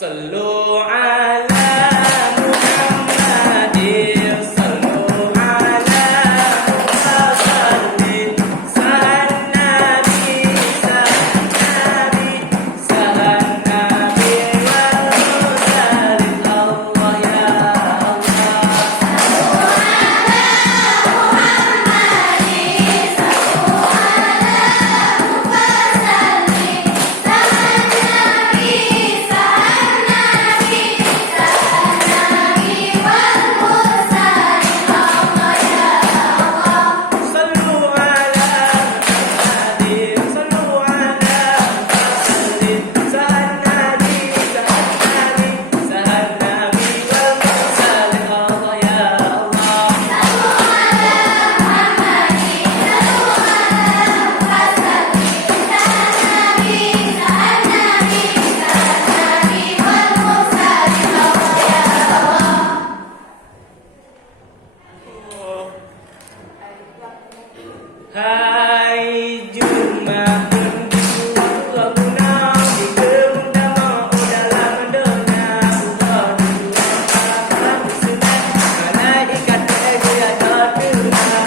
صلوا على محمد صلوا على محمد سهل النبي سهل النبي سهل النبي والمرسل الله يا الله صلوا على محمد صلوا على محمد سهل النبي سهل النبي سهل النبي والمرسل الله يا الله Hai Jumat dua guna digem dama dalam dunia Allah akan sunat malaikat dia terdengar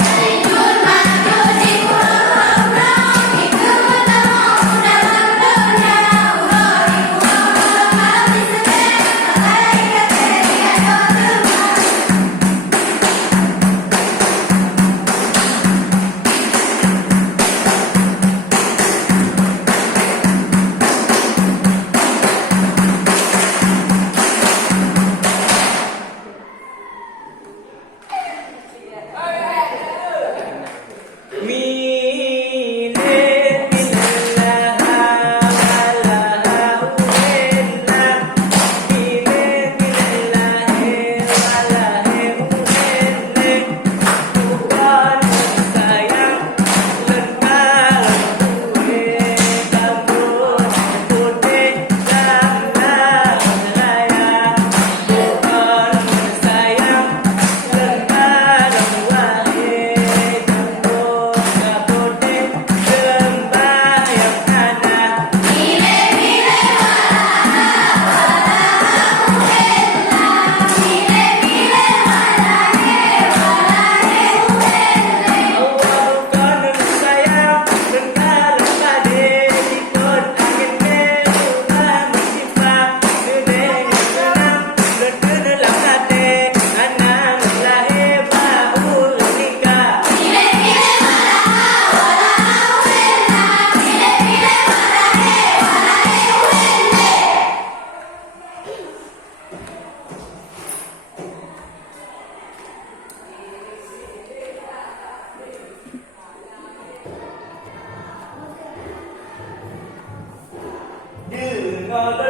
Dengan